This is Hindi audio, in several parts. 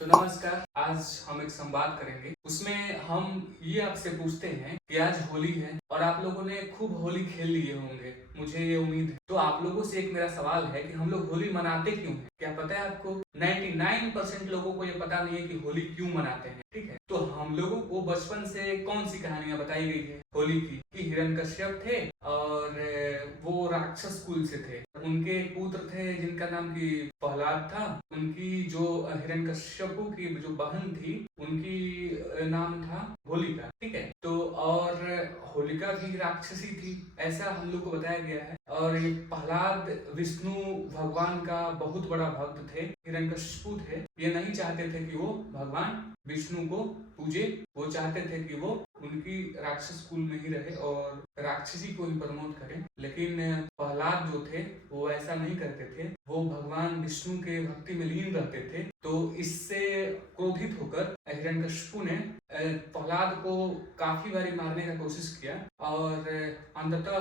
तो नमस्कार। आज हम एक संवाद करेंगे, उसमें हम ये आपसे पूछते हैं कि आज होली है और आप लोगों ने खूब होली खेल लिए होंगे, मुझे ये उम्मीद है। तो आप लोगों से एक मेरा सवाल है कि हम लोग होली मनाते क्यों हैं? क्या पता है आपको? 99% लोगों को ये पता नहीं है कि होली क्यों मनाते हैं। ठीक है, तो हम लोगों को बचपन से कौन सी कहानियां बताई गई है होली की, कि हिरण्यकश्यप थे और वो राक्षस कुल से थे। उनके एक पुत्र थे जिनका नाम की प्रहलाद था। उनकी जो हिरण्यकश्यपु की जो बहन थी, उनकी नाम था होलिका। ठीक है, तो और होलिका भी राक्षसी थी, ऐसा हम लोग को बताया गया है। और ये प्रहलाद विष्णु भगवान का बहुत बड़ा भक्त थे। हिरण्यकशिपु थे, ये नहीं चाहते थे कि वो भगवान विष्णु को पूजे, वो चाहते थे कि वो उनकी राक्षस कुल में ही रहे और राक्षसी को ही प्रमोट करें। लेकिन प्रहलाद जो थे वो ऐसा नहीं करते थे, वो भगवान विष्णु के भक्ति में लीन रहते थे। तो इससे क्रोधित होकर हिरण्यकशिपु ने प्रहलाद को काफी बारी मारने का कोशिश किया और अंततः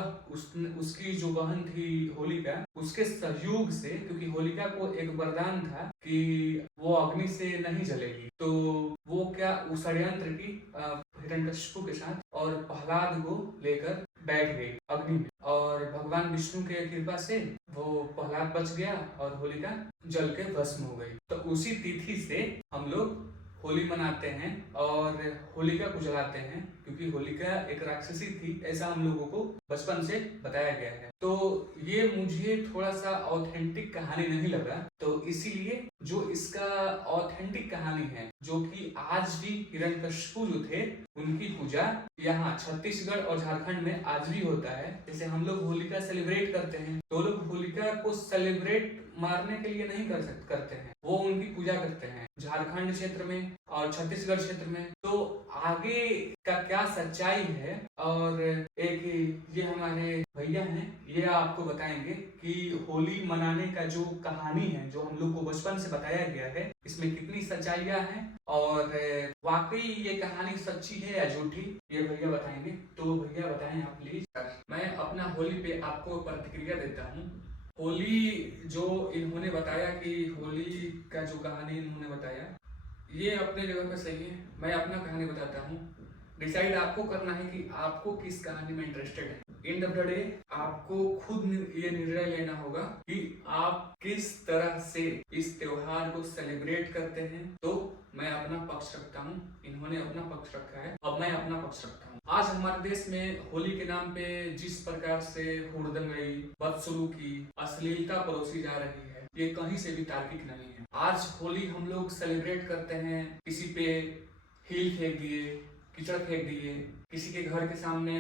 उसकी जो बहन थी होलिका, उसके सहयोग से, क्योंकि होलिका को एक वरदान था कि वो अग्नि से नहीं जलेगी, तो वो क्या उस षड्यंत्र की हिरण्यकशिपु के साथ और प्रहलाद को लेकर बैठ गई अग्नि में। और भगवान विष्णु के कृपा से वो प्रहलाद बच गया और होलिका जल के भस्म हो गई। तो उसी तिथि से हम लोग होली मनाते हैं और होलिका को जलाते हैं, क्योंकि होलिका एक राक्षसी थी, ऐसा हम लोगों को बचपन से बताया गया है। तो ये मुझे थोड़ा सा ऑथेंटिक कहानी नहीं लगा, तो इसीलिए जो इसका ऑथेंटिक कहानी है, जो कि आज भी हिरण्यकशिपु जो थे उनकी पूजा यहाँ छत्तीसगढ़ और झारखंड में आज भी होता है। जैसे हम लोग होलिका सेलिब्रेट करते हैं, तो लोग होलिका को सेलिब्रेट मारने के लिए नहीं करते हैं, वो उनकी पूजा करते हैं झारखंड क्षेत्र में और छत्तीसगढ़ क्षेत्र में। तो आगे का क्या सच्चाई है, और एक ये हमारे भैया हैं, ये आपको बताएंगे कि होली मनाने का जो कहानी है, जो हम लोग को बचपन से बताया गया है, इसमें कितनी सच्चाइयां हैं और वाकई ये कहानी सच्ची है या झूठी, ये भैया बताएंगे। तो भैया बताएं आप प्लीज। मैं अपना होली पे आपको प्रतिक्रिया देता हूँ। होली जो इन्होंने बताया कि होली का जो कहानी इन्होंने बताया, ये अपने जगह पे सही है। मैं अपना कहानी बताता हूँ। डिसाइड आपको करना है कि आपको किस कहानी में इंटरेस्टेड है। एंड ऑफ द डे आपको खुद ये निर्णय लेना होगा कि आप किस तरह से इस त्योहार को सेलिब्रेट करते हैं। तो मैं अपना पक्ष रखता हूँ, इन्होंने अपना पक्ष रखा है, अब मैं अपना पक्ष रखता हूँ। आज हमारे देश में होली के नाम पे जिस प्रकार से हुड़दंगई, बदसलूकी, अश्लीलता परोसी जा रही है, ये कहीं से भी तार्किक नहीं है। आज होली हम लोग सेलिब्रेट करते हैं, किसी पे हील फेंक दिए, कीचड़ फेंक दिए, किसी के घर के सामने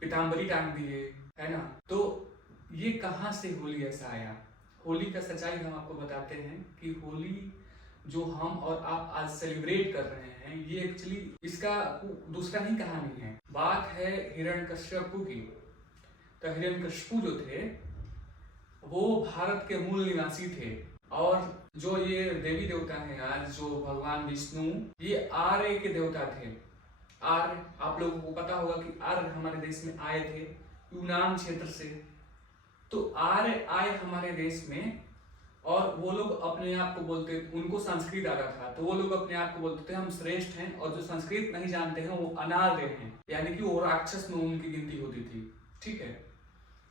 पीताम्बरी टांग दिए, है ना। तो ये कहाँ से होली ऐसा आया? होली का सच्चाई हम आपको बताते हैं कि होली जो हम और आप आज सेलिब्रेट कर रहे हैं, ये एक्चुअली इसका दूसरा ही कहानी है। बात है हिरण्यकश्यपु की। तो हिरण्यकशिपु जो थे वो भारत के मूल निवासी थे, और जो ये देवी देवता हैं आज, जो भगवान विष्णु, ये आर्य के देवता थे। आर्य, आप लोगों को पता होगा कि आर्य हमारे देश में आए थे यूनान क्षेत्र से। तो आर्य आए हमारे देश में और वो लोग अपने आप को बोलते, उनको संस्कृत आता था, तो वो लोग अपने आप को बोलते थे हम श्रेष्ठ हैं, और जो संस्कृत नहीं जानते हैं वो अनार्य हैं, यानी कि वो राक्षस में उनकी गिनती होती थी। ठीक है,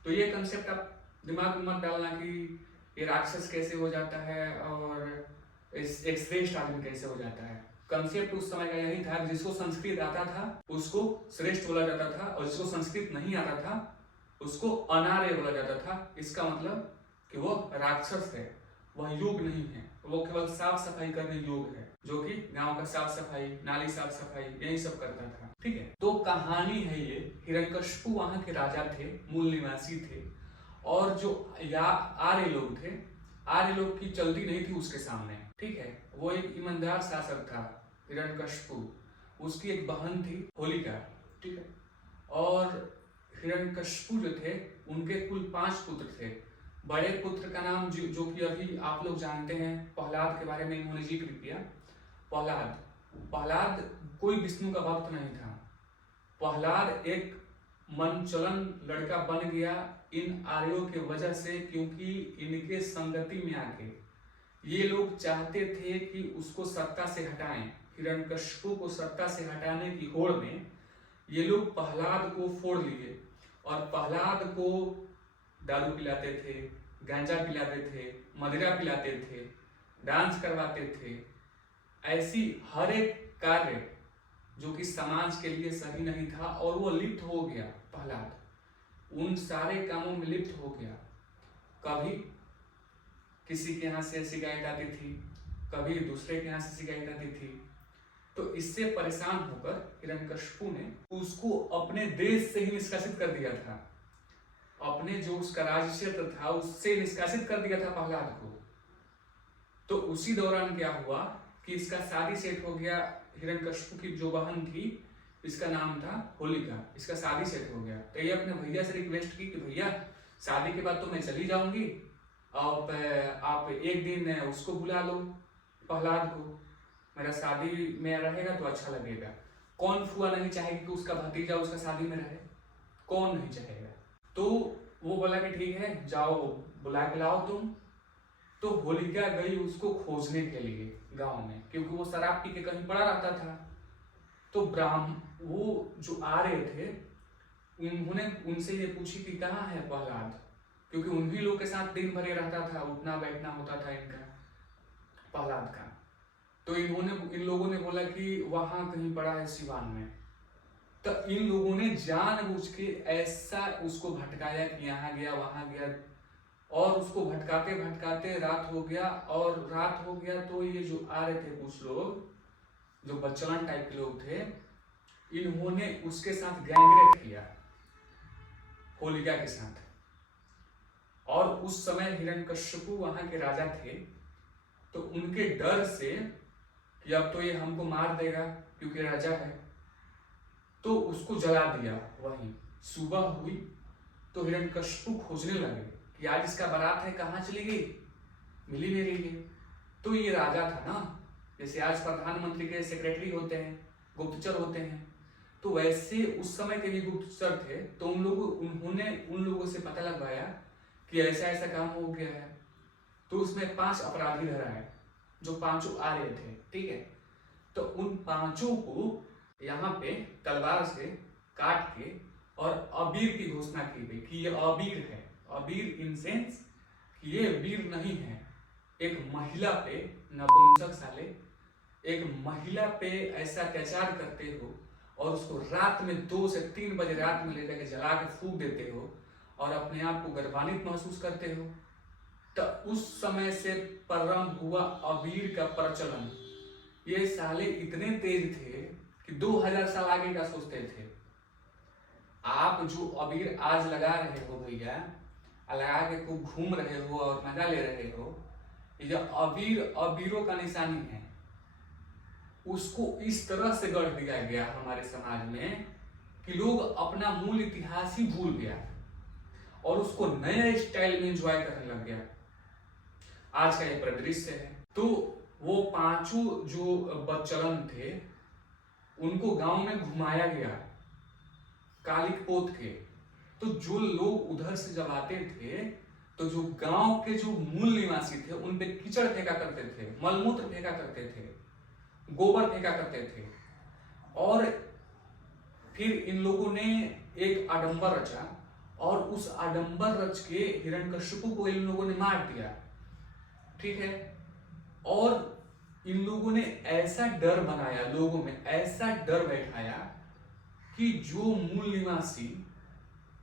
तो ये कंसेप्ट आप दिमाग में मत डालना कि ये राक्षस कैसे हो जाता है और एक श्रेष्ठ आदमी कैसे हो जाता है। कंसेप्ट उस समय का यही था कि जिसको संस्कृत आता था उसको श्रेष्ठ बोला जाता था, और जिसको संस्कृत नहीं आता था उसको अनार्य बोला जाता था। इसका मतलब कि वो राक्षस है, वह योग नहीं है, वो केवल साफ सफाई करने योग है, जो कि गांव का साफ सफाई, नाली साफ सफाई, यही सब करता था। ठीक है, तो कहानी है ये। हिरण्यकशिपु वहां के राजा थे, मूल निवासी थे, और जो आर्य लोग थे, आर्य लोग की चलती नहीं थी उसके सामने। ठीक है, वो एक ईमानदार शासक था हिरण्यकशिपु, उसकी एक बहन थी होलिका। ठीक है, और हिरण्यकशिपु जो थे उनके कुल 5 पुत्र थे। बड़े पुत्र का नाम जो कि अभी आप लोग जानते हैं, प्रहलाद के बारे में इन्होंने जिक्र किया। प्रहलाद कोई विष्णु का भक्त नहीं था। प्रहलाद एक मनचलन लड़का बन गया इन आर्यों के वजह से, क्योंकि इनके संगति में आके ये लोग चाहते थे कि उसको सत्ता से हटाएं। हिरण्यकशिपु को सत्ता से हटाने की होड़ में ये लोग प्रहलाद को फोड़ लिए और प्रहलाद को दारू पिलाते थे, गांजा पिलाते थे, मदिरा पिलाते थे, डांस करवाते थे। ऐसी हर एक कार्य जो कि समाज के लिए सही नहीं था और वो लिप्त हो गया। प्रहलाद उन सारे कामों में लिप्त हो गया। कभी किसी के यहाँ से शिकायत आती थी, कभी दूसरे के यहाँ से शिकायत आती थी। तो इससे परेशान होकर हिरण्यकशिपु ने उसको अपने देश से ही निष्कासित कर दिया था। अपने जो उसका राज्य क्षेत्र था उससे निष्कासित कर दिया था प्रहलाद को। तो उसी दौरान क्या हुआ कि इसका शादी सेट हो गया। हिरण्यकशिपु की जो बहन थी, इसका नाम था होलिका, इसका शादी सेट हो गया। तो ये अपने भैया से रिक्वेस्ट की कि भैया शादी के बाद तो मैं चली जाऊंगी, अब आप एक दिन उसको बुला लो, प्रहलाद को, मेरा शादी में रहेगा तो अच्छा लगेगा। कौन फुआ नहीं चाहेगी कि उसका भतीजा उसका शादी में रहे, कौन नहीं चाहेगा। तो वो बोला कि ठीक है जाओ बुला के लाओ तुम। तो होलिका गई उसको खोजने के लिए गांव में, क्योंकि वो शराब पी के कहीं पड़ा रहता था। तो वो जो आ रहे थे उन्होंने उनसे ये पूछी कि कहाँ है प्रहलाद, क्योंकि उन्हीं लोग के साथ दिन भर रहता था, उठना बैठना होता था इनका प्रहलाद का। तो इन लोगों ने बोला कि वहां कहीं पड़ा है सिवान में। तो इन लोगों ने जानबूझ के ऐसा उसको भटकाया कि यहाँ गया वहां गया, और उसको भटकाते भटकाते रात हो गया। और रात हो गया तो ये जो आ रहे थे कुछ लोग जो बच्चलन टाइप के लोग थे, इन्होंने उसके साथ गैंगरेप किया होलिका के साथ। और उस समय हिरण्यकशिपु वहां के राजा थे, तो उनके डर से कि अब तो ये हमको मार देगा क्योंकि राजा है, तो उसको जला दिया वहीं। सुबह हुई तो हिरण्यकशिपु खोजने लगे कि आज इसका बारात है, कहाँ चली गई, मिल ही नहीं रही है। तो ये राजा था ना, जैसे आज प्रधानमंत्री के सेक्रेटरी होते हैं, गुप्तचर होते हैं, तो वैसे उस समय के भी गुप्तचर थे। तो उन्होंने उन लोगों से पता लगवाया कि ऐसा ऐसा काम हो गया है। तो उसमें 5 अपराधी धराए जो 5 आ रहे थे, ठीक है। तो उन 5 को यहाँ पे तलवार से काट के और अबीर की घोषणा की गई कि ये अबीर है। अबीर इन सेंस कि ये वीर नहीं है। एक महिला पे नपुंसक साले, एक महिला पे ऐसा अत्याचार करते हो और उसको रात में 2 से 3 बजे रात में ले जाके जला के फूंक देते हो और अपने आप को गर्वान्वित महसूस करते हो। तो उस समय से प्रारंभ हुआ अबीर का प्रचलन। ये साले इतने तेज थे कि 2000 साल आगे का सोचते थे। आप जो अबीर आज लगा रहे हो भैया, लगा के खूब घूम रहे हो और मजा ले रहे हो, ये अबीर अबीरों का निशानी है। उसको इस तरह से गढ़ दिया गया हमारे समाज में कि लोग अपना मूल इतिहास ही भूल गया और उसको नए स्टाइल में एंजॉय करने लग गया। आज का ये परिदृश्य है। तो वो 5 जो बच्चलन थे उनको गांव में घुमाया गया कालिक पोत के। तो जो लोग उधर से जब आते थे तो जो गांव के जो मूल निवासी थे उन पे कीचड़ फेंका करते थे, मलमूत्र फेंका करते थे, गोबर फेंका करते थे। और फिर इन लोगों ने एक आडंबर रचा और उस आडंबर रच के हिरण्यकशिपु को इन लोगों ने मार दिया, ठीक है। और इन लोगों ने ऐसा डर बनाया, लोगों में ऐसा डर बैठाया कि जो मूल निवासी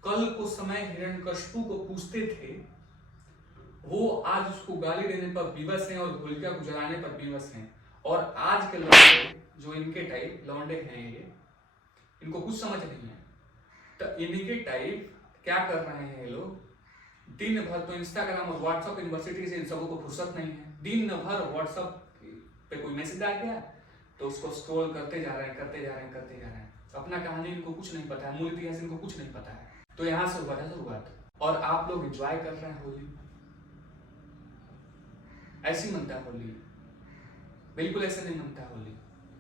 कल को समय हिरण्यकशिपु को पूछते थे वो आज उसको गाली देने पर विवश हैं और होलिका को जलाने पर विवश हैं। और आज के लौंडे जो इनके टाइप लौंडे हैं, ये इनको कुछ समझ नहीं है। तो इनके टाइप क्या कर रहे हैं ये लोग, दिन भर तो इंस्टाग्राम और व्हाट्सएप यूनिवर्सिटी से इन सबों को फुर्सत नहीं है। दिन भर व्हाट्सएप पे कोई मैसेज आ गया तो उसको स्क्रॉल करते जा रहे हैं, करते जा रहे हैं, करते जा रहे हैं। अपना कहानी इनको कुछ नहीं पता है, मूल इतिहास इनको कुछ नहीं पता है। तो यहाँ से हुआ था शुरुआत। और आप लोग एंजॉय कर रहे हैं होली, ऐसी मनता होली, बिल्कुल ऐसा नहीं मनता होली।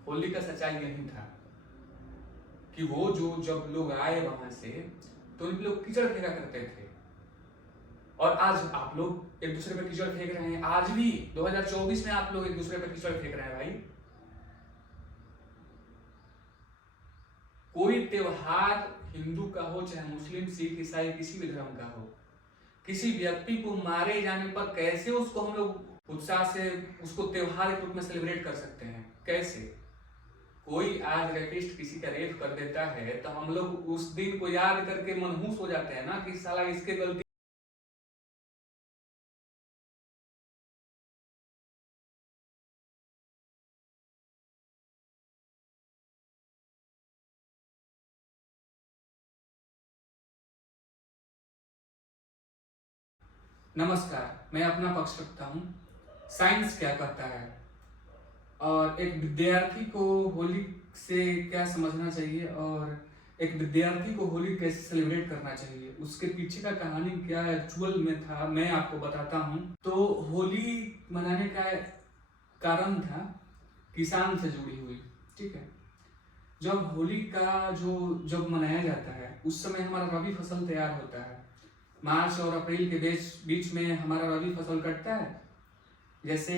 होली का सच्चाई यही था कि वो जो जब लोग आए वहां से तो उन लोग कीचड़ फेंका करते थे, और आज आप लोग एक दूसरे पे कीचड़ फेंक रहे हैं। आज भी 2024 में आप लोग एक दूसरे पे कीचड़ फेंक रहे हैं भाई। कोई त्योहार हिंदू का हो चाहे मुस्लिम सिख ईसाई किसी भी धर्म का हो, किसी व्यक्ति को मारे जाने पर कैसे उसको हम लोग उत्साह से उसको त्योहार के रूप में सेलिब्रेट कर सकते हैं? कैसे? कोई आज रेपिस्ट किसी का रेप कर देता है तो हम लोग उस दिन को याद करके मनहूस हो जाते हैं ना कि साला इसके गलती। नमस्कार, मैं अपना पक्ष रखता हूँ। साइंस क्या कहता है और एक विद्यार्थी को होली से क्या समझना चाहिए और एक विद्यार्थी को होली कैसे सेलिब्रेट करना चाहिए, उसके पीछे का कहानी क्या एक्चुअल में था, मैं आपको बताता हूँ। तो होली मनाने का कारण था किसान से जुड़ी हुई, ठीक है। जब होली का जब मनाया जाता है उस समय हमारा रबी फसल तैयार होता है। मार्च और अप्रैल के बीच में हमारा रबी फसल कटता है, जैसे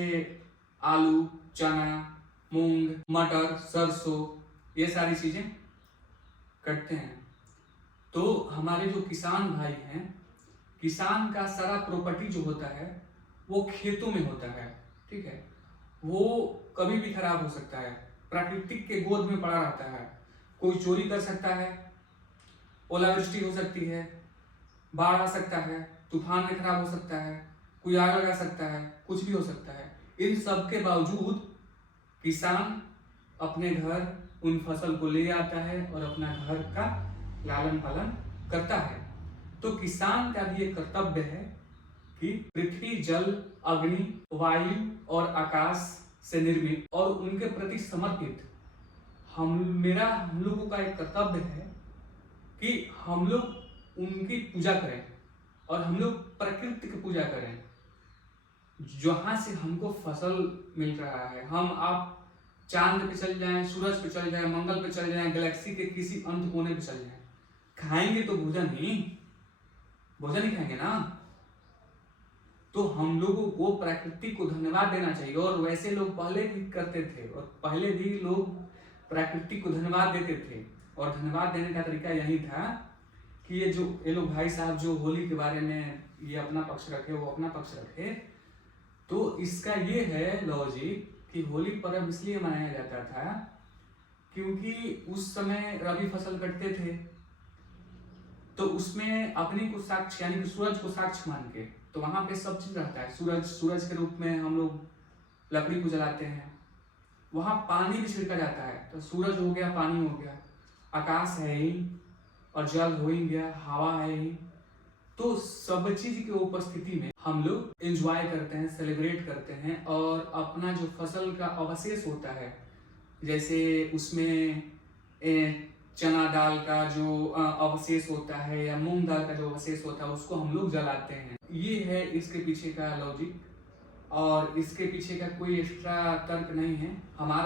आलू, चना, मूंग, मटर, सरसों, ये सारी चीजें कटते हैं। तो हमारे जो किसान भाई हैं, किसान का सारा प्रॉपर्टी जो होता है वो खेतों में होता है, ठीक है। वो कभी भी खराब हो सकता है, प्राकृतिक के गोद में पड़ा रहता है। कोई चोरी कर सकता है, ओलावृष्टि हो सकती है, बाढ़ आ सकता है, तूफान में खराब हो सकता है, कोई आग लगा सकता है, कुछ भी हो सकता है। इन सब के बावजूद किसान अपने घर उन फसल को ले आता है और अपना घर का लालन पालन करता है। तो किसान का भी एक कर्तव्य है कि पृथ्वी, जल, अग्नि, वायु और आकाश से निर्मित और उनके प्रति समर्पित हम लोगों का एक कर्तव्य है कि हम लोग उनकी पूजा करें और हम लोग प्रकृति की पूजा करें, जहां से हमको फसल मिल रहा है। हम आप चांद पे चल जाएं, सूरज पे चल जाएं, मंगल पे चल जाएं, गैलेक्सी के किसी अंत कोने पे चल जाएं, खाएंगे तो भोजन ही खाएंगे ना। तो हम लोगों को प्रकृति को धन्यवाद देना चाहिए और वैसे लोग पहले भी करते थे और पहले भी लोग प्रकृति को धन्यवाद देते थे। और धन्यवाद देने का तरीका यही था कि ये लोग भाई साहब जो होली के बारे में ये अपना पक्ष रखे, वो अपना पक्ष रखे। तो इसका ये है लॉजिक कि होली पर्व इसलिए मनाया जाता था क्योंकि उस समय रबी फसल कटते थे, तो उसमें अग्नि को साक्ष्य यानी कि सूरज को साक्ष्य मान के, तो वहां पे सब चीज रहता है। सूरज के रूप में हम लोग लकड़ी को जलाते हैं। वहां पानी भी छिड़का जाता है, तो सूरज हो गया, पानी हो गया, आकाश है ही और जल हो ही गया, हवा है ही। तो सब चीज की उपस्थिति में हम लोग एंजॉय करते हैं, सेलिब्रेट करते हैं और अपना जो फसल का अवशेष होता है, जैसे उसमें चना दाल का जो अवशेष होता है या मूंग दाल का जो अवशेष होता है, उसको हम लोग जलाते हैं। ये है इसके पीछे का लॉजिक और इसके पीछे का कोई एक्स्ट्रा तर्क नहीं है। हमारा